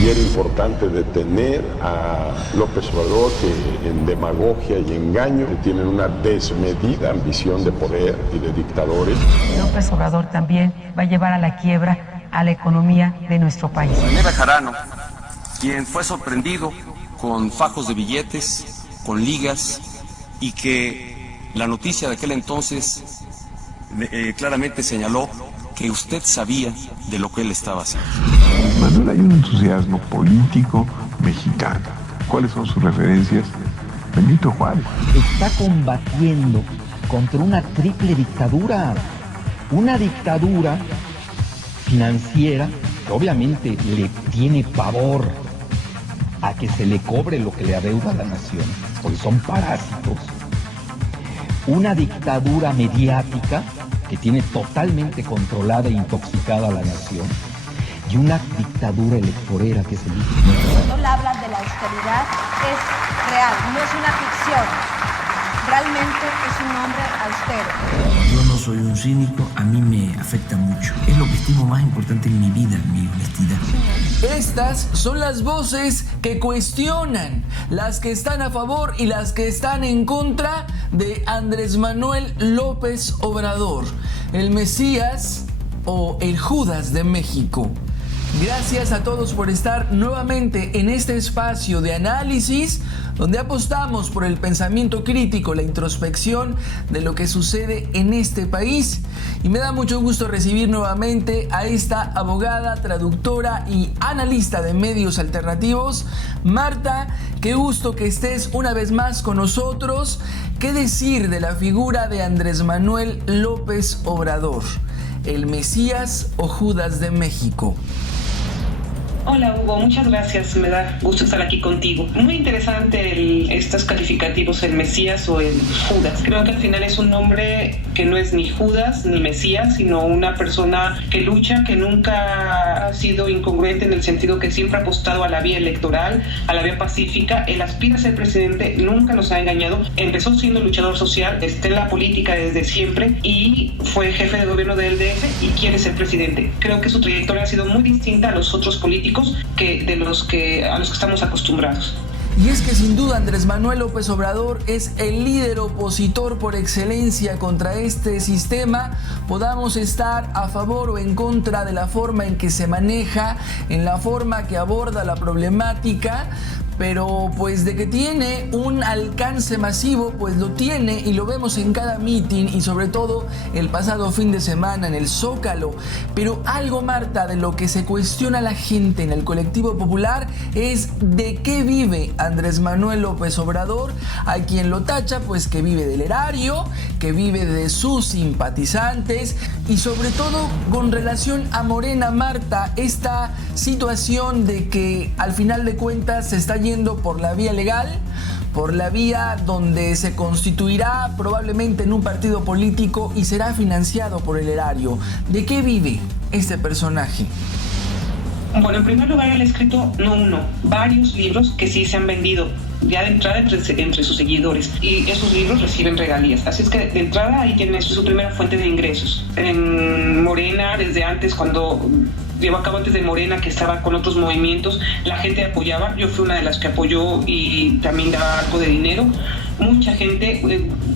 Y era importante detener a López Obrador, que en demagogia y engaño tienen una desmedida ambición de poder y de dictadores. López Obrador también va a llevar a la quiebra a la economía de nuestro país. Daniel Bejarano, quien fue sorprendido con fajos de billetes, con ligas, y que la noticia de aquel entonces claramente señaló que usted sabía de lo que él estaba haciendo. Manuel, hay un entusiasmo político mexicano. ¿Cuáles son sus referencias? Benito Juárez. Está combatiendo contra una triple dictadura. Una dictadura financiera que obviamente le tiene pavor a que se le cobre lo que le adeuda a la nación, porque son parásitos. Una dictadura mediática que tiene totalmente controlada e intoxicada a la nación, y una dictadura electorera que es el Cuando él habla de la austeridad es real, no es una ficción. Realmente es un hombre austero. Yo no soy un cínico, a mí me afecta mucho. Es lo que estimo más importante en mi vida, mi honestidad. Estas son las voces que cuestionan, las que están a favor y las que están en contra de Andrés Manuel López Obrador, el Mesías o el Judas de México. Gracias a todos por estar nuevamente en este espacio de análisis donde apostamos por el pensamiento crítico, la introspección de lo que sucede en este país. Y me da mucho gusto recibir nuevamente a esta abogada, traductora y analista de medios alternativos. Marta, qué gusto que estés una vez más con nosotros. ¿Qué decir de la figura de Andrés Manuel López Obrador, el Mesías o Judas de México? Hola Hugo, muchas gracias, me da gusto estar aquí contigo. Muy interesante estos calificativos, el Mesías o el Judas. Creo que al final es un hombre que no es ni Judas ni Mesías, sino una persona que lucha, que nunca ha sido incongruente en el sentido que siempre ha apostado a la vía electoral, a la vía pacífica. Él aspira a ser presidente, nunca nos ha engañado. Empezó siendo luchador social, está en la política desde siempre y fue jefe de gobierno del DF y quiere ser presidente. Creo que su trayectoria ha sido muy distinta a los otros políticos a los que estamos acostumbrados. Y es que sin duda Andrés Manuel López Obrador es el líder opositor por excelencia contra este sistema, podamos estar a favor o en contra de la forma en que se maneja, en la forma que aborda la problemática, pero pues de que tiene un alcance masivo, pues lo tiene y lo vemos en cada meeting y sobre todo el pasado fin de semana en el Zócalo. Pero algo, Marta, de lo que se cuestiona la gente en el colectivo popular es de qué vive Andrés Manuel López Obrador, a quien lo tacha pues que vive del erario, que vive de sus simpatizantes y sobre todo con relación a Morena, Marta, esta situación de que al final de cuentas se está yendo por la vía legal, por la vía donde se constituirá probablemente en un partido político y será financiado por el erario. ¿De qué vive este personaje? Bueno, en primer lugar, él ha escrito no uno, varios libros que sí se han vendido ya de entrada entre sus seguidores, y esos libros reciben regalías, así es que de entrada ahí tiene su primera fuente de ingresos. En Morena, desde antes, cuando llevó a cabo antes de Morena, que estaba con otros movimientos, la gente apoyaba, yo fui una de las que apoyó y también daba algo de dinero. Mucha gente,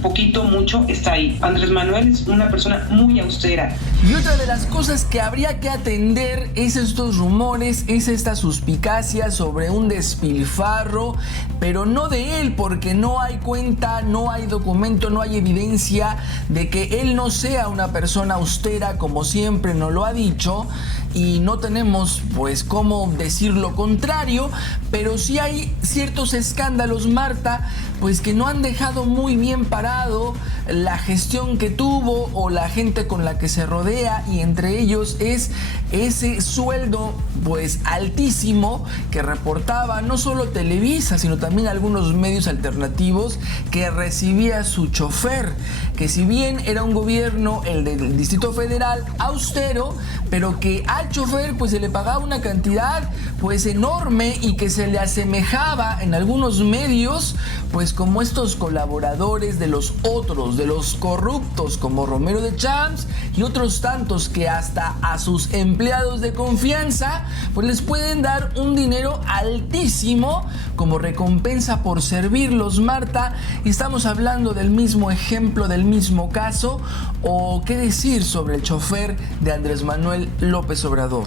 poquito, mucho, está ahí. Andrés Manuel es una persona muy austera. Y otra de las cosas que habría que atender es estos rumores, es esta suspicacia sobre un despilfarro, pero no de él, porque no hay cuenta, no hay documento, no hay evidencia de que él no sea una persona austera, como siempre nos lo ha dicho, y no tenemos pues cómo decir lo contrario, pero sí hay ciertos escándalos, Marta, pues que no han dejado muy bien parado la gestión que tuvo o la gente con la que se rodea, y entre ellos es ese sueldo pues altísimo que reportaba no solo Televisa sino también algunos medios alternativos que recibía su chofer, que si bien era un gobierno, el del Distrito Federal, austero, pero que al chofer pues se le pagaba una cantidad pues enorme y que se le asemejaba en algunos medios pues como estos colaboradores de los otros, de los corruptos como Romero de Champs y otros tantos que hasta a sus empleados empleados de confianza, pues les pueden dar un dinero altísimo como recompensa por servirlos, Marta. Y estamos hablando del mismo ejemplo, del mismo caso. ¿O qué decir sobre el chofer de Andrés Manuel López Obrador?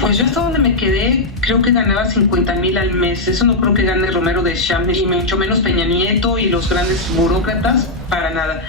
Pues yo hasta donde me quedé, creo que ganaba 50,000 al mes. Eso no creo que gane Romero de Champs, y mucho menos Peña Nieto y los grandes burócratas, para nada.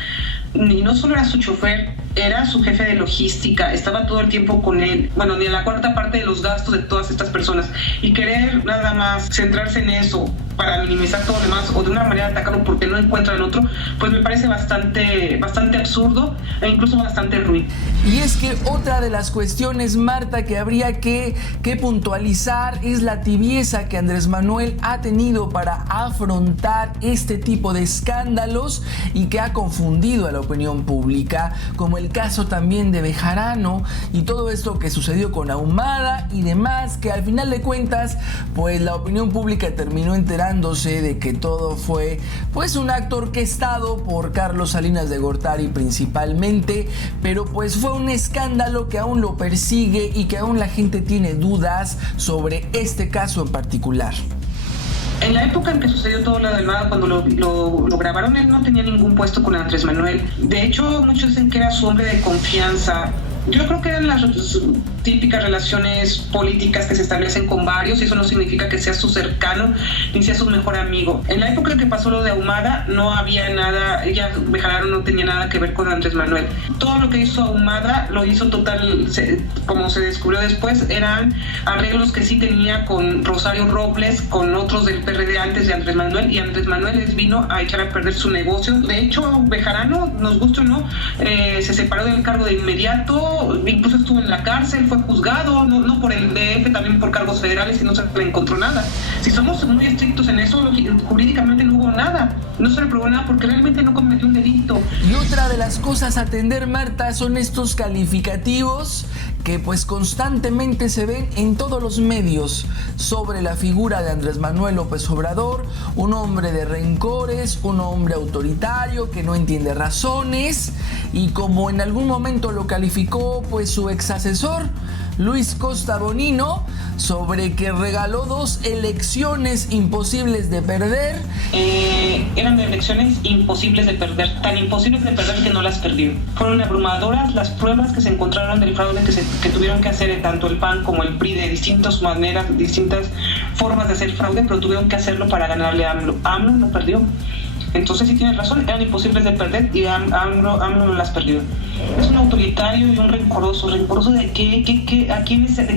Y no solo era su chofer, era su jefe de logística, estaba todo el tiempo con él, bueno, ni en la cuarta parte de los gastos de todas estas personas. Y querer nada más centrarse en eso para minimizar todo lo demás, o de una manera atacarlo porque no encuentran otro, pues me parece bastante absurdo e incluso bastante ruin. Y es que otra de las cuestiones, Marta, que habría que puntualizar es la tibieza que Andrés Manuel ha tenido para afrontar este tipo de escándalos y que ha confundido a la opinión pública, como el caso también de Bejarano y todo esto que sucedió con Ahumada y demás, que al final de cuentas, pues la opinión pública terminó enterándose de que todo fue pues un acto orquestado por Carlos Salinas de Gortari principalmente, pero pues fue un escándalo que aún lo persigue y que aún la gente tiene dudas sobre este caso en particular. En la época en que sucedió todo lo de Ahumada, cuando lo grabaron, él no tenía ningún puesto con Andrés Manuel. De hecho, muchos dicen que era su hombre de confianza. Yo creo que eran las típicas relaciones políticas que se establecen con varios, y eso no significa que sea su cercano ni sea su mejor amigo. En la época en que pasó lo de Ahumada no había nada, Bejarano no tenía nada que ver con Andrés Manuel. Todo lo que hizo Ahumada lo hizo como se descubrió después, eran arreglos que sí tenía con Rosario Robles, con otros del PRD antes de Andrés Manuel, y Andrés Manuel les vino a echar a perder su negocio. De hecho, Bejarano, nos gusta o no, se separó del cargo de inmediato, incluso estuvo en la cárcel, fue juzgado, no por el DF, también por cargos federales, y no se le encontró nada. Si somos muy estrictos en eso, jurídicamente no hubo nada, no se le probó nada porque realmente no cometió un delito. Y otra de las cosas a atender, Marta, son estos calificativos que pues constantemente se ven en todos los medios sobre la figura de Andrés Manuel López Obrador, un hombre de rencores, un hombre autoritario que no entiende razones, y como en algún momento lo calificó pues su ex asesor Luis Costa Bonino, sobre que regaló 2 elecciones imposibles de perder. Eran elecciones imposibles de perder, tan imposibles de perder que no las perdió. Fueron abrumadoras las pruebas que se encontraron del fraude que tuvieron que hacer tanto el PAN como el PRI, de distintas maneras, distintas formas de hacer fraude, pero tuvieron que hacerlo para ganarle a AMLO. AMLO no perdió. Entonces sí tienes razón, eran imposibles de perder y AMLO no las perdió. Es un autoritario y un rencoroso de de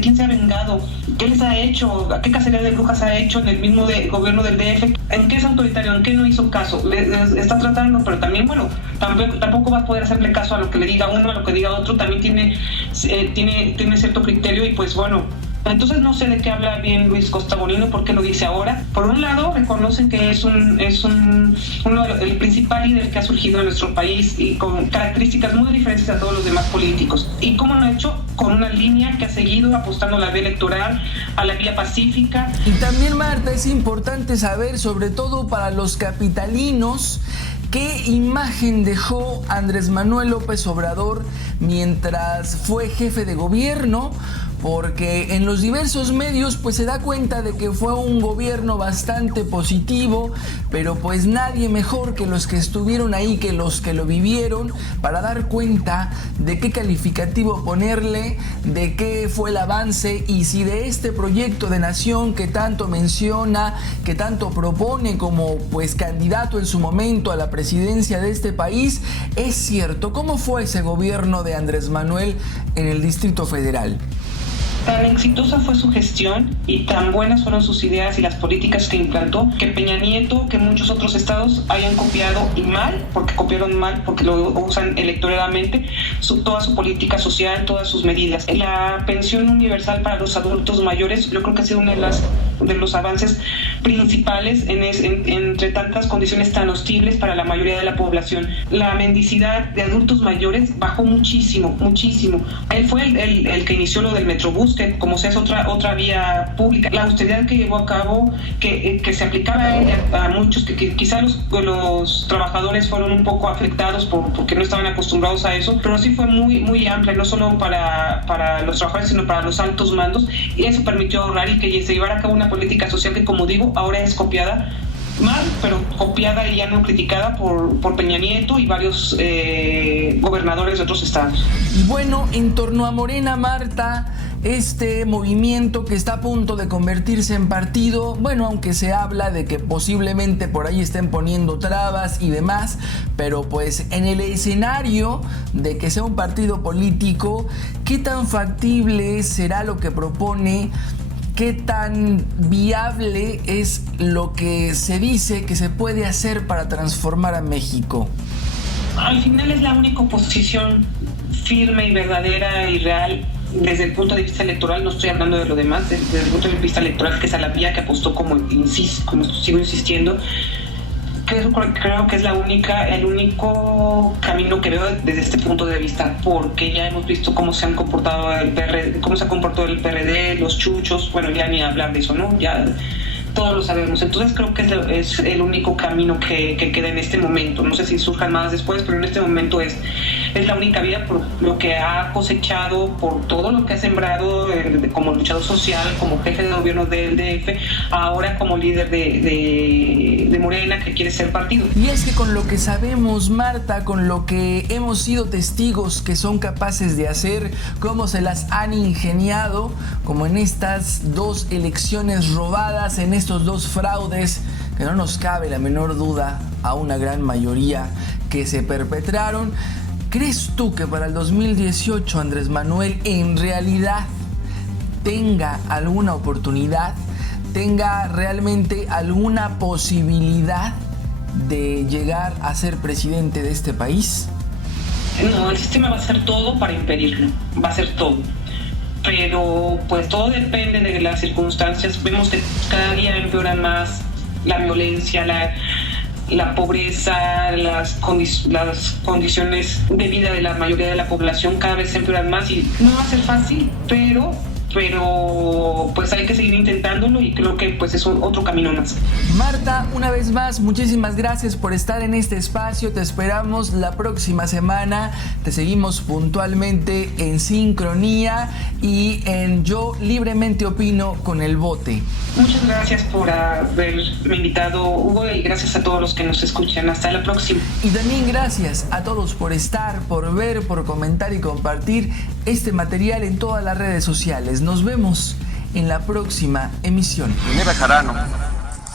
quién se ha vengado, qué les ha hecho, a qué cacería de brujas ha hecho en el mismo gobierno del DF, en qué es autoritario, en qué no hizo caso, les está tratando, pero también, bueno, tampoco va a poder hacerle caso a lo que le diga uno, a lo que diga otro, también tiene cierto criterio, y pues bueno. Entonces no sé de qué habla bien Luis Costa Bonino, porque lo dice ahora. Por un lado, reconocen que es el principal líder que ha surgido en nuestro país y con características muy diferentes a todos los demás políticos. ¿Y cómo lo ha hecho? Con una línea que ha seguido apostando a la vía electoral, a la vía pacífica. Y también, Marta, es importante saber, sobre todo para los capitalinos, ¿qué imagen dejó Andrés Manuel López Obrador mientras fue jefe de gobierno? Porque en los diversos medios pues se da cuenta de que fue un gobierno bastante positivo, pero pues nadie mejor que los que estuvieron ahí, que los que lo vivieron, para dar cuenta de qué calificativo ponerle, de qué fue el avance, y si de este proyecto de nación que tanto menciona, que tanto propone como pues candidato en su momento a la presidencia de este país, es cierto. ¿Cómo fue ese gobierno de Andrés Manuel en el Distrito Federal? Tan exitosa fue su gestión y tan buenas fueron sus ideas y las políticas que implantó, que Peña Nieto, que muchos otros estados hayan copiado, y mal, porque copiaron mal, porque lo usan electoralmente, toda su política social, todas sus medidas. La pensión universal para los adultos mayores, yo creo que ha sido uno de los avances principales entre tantas condiciones tan hostiles para la mayoría de la población. La mendicidad de adultos mayores bajó muchísimo. Él fue el que inició lo del Metrobús, que como sea es otra vía pública. La austeridad que llevó a cabo, que se aplicaba a muchos, que quizá los trabajadores fueron un poco afectados porque no estaban acostumbrados a eso, pero sí fue muy amplia, no solo para los trabajadores, sino para los altos mandos, y eso permitió ahorrar y que se llevara a cabo una política social que, como digo, ahora es copiada mal, pero copiada y ya no criticada por Peña Nieto y varios gobernadores de otros estados. Y bueno, en torno a Morena, Marta, este movimiento que está a punto de convertirse en partido, bueno, aunque se habla de que posiblemente por ahí estén poniendo trabas y demás, pero pues en el escenario de que sea un partido político, ¿qué tan factible será lo que propone? ¿Qué tan viable es lo que se dice que se puede hacer para transformar a México? Al final es la única oposición firme y verdadera y real desde el punto de vista electoral. No estoy hablando de lo demás, desde el punto de vista electoral, que es a la vía que apostó, como sigo insistiendo. Creo que es el único camino que veo desde este punto de vista, porque ya hemos visto cómo se ha comportado el PRD, los chuchos, bueno, ya ni hablar de eso, ¿no? Ya todos lo sabemos. Entonces creo que es el único camino que queda en este momento. No sé si surjan más después, pero en este momento es la única vía, por lo que ha cosechado, por todo lo que ha sembrado como luchador social, como jefe de gobierno del DF, ahora como líder de Morena, que quiere ser partido. Y es que con lo que sabemos, Marta, con lo que hemos sido testigos que son capaces de hacer, cómo se las han ingeniado, como en estas dos elecciones robadas, en estos dos fraudes, que no nos cabe la menor duda a una gran mayoría que se perpetraron. ¿Crees tú que para el 2018 Andrés Manuel en realidad tenga alguna oportunidad, tenga realmente alguna posibilidad de llegar a ser presidente de este país? No, el sistema va a hacer todo para impedirlo, va a hacer todo. Pero pues todo depende de las circunstancias. Vemos que cada día empeora más la violencia, la pobreza, las condiciones de vida de la mayoría de la población cada vez se empeoran más, y no va a ser fácil, pero pues hay que seguir intentándolo, y creo que pues es otro camino más. Marta, una vez más, muchísimas gracias por estar en este espacio. Te esperamos la próxima semana. Te seguimos puntualmente en Sincronía y en Yo Libremente Opino con El Bote. Muchas gracias por haberme invitado, Hugo, y gracias a todos los que nos escuchan. Hasta la próxima. Y también gracias a todos por estar, por ver, por comentar y compartir este material en todas las redes sociales. Nos vemos en la próxima emisión. René Bejarano,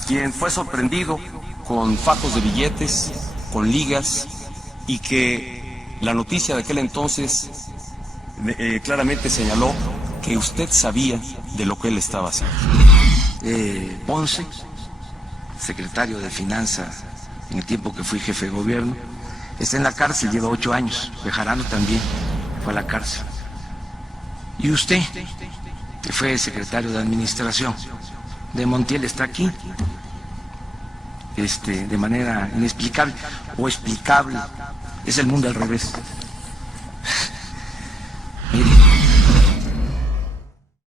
quien fue sorprendido con fajos de billetes, con ligas, y que la noticia de aquel entonces claramente señaló que usted sabía de lo que él estaba haciendo. Ponce, secretario de Finanzas en el tiempo que fui jefe de gobierno, está en la cárcel, lleva 8 años. Bejarano también fue a la cárcel. Y usted, que fue secretario de Administración de Montiel, está aquí, de manera inexplicable o explicable. Es el mundo al revés.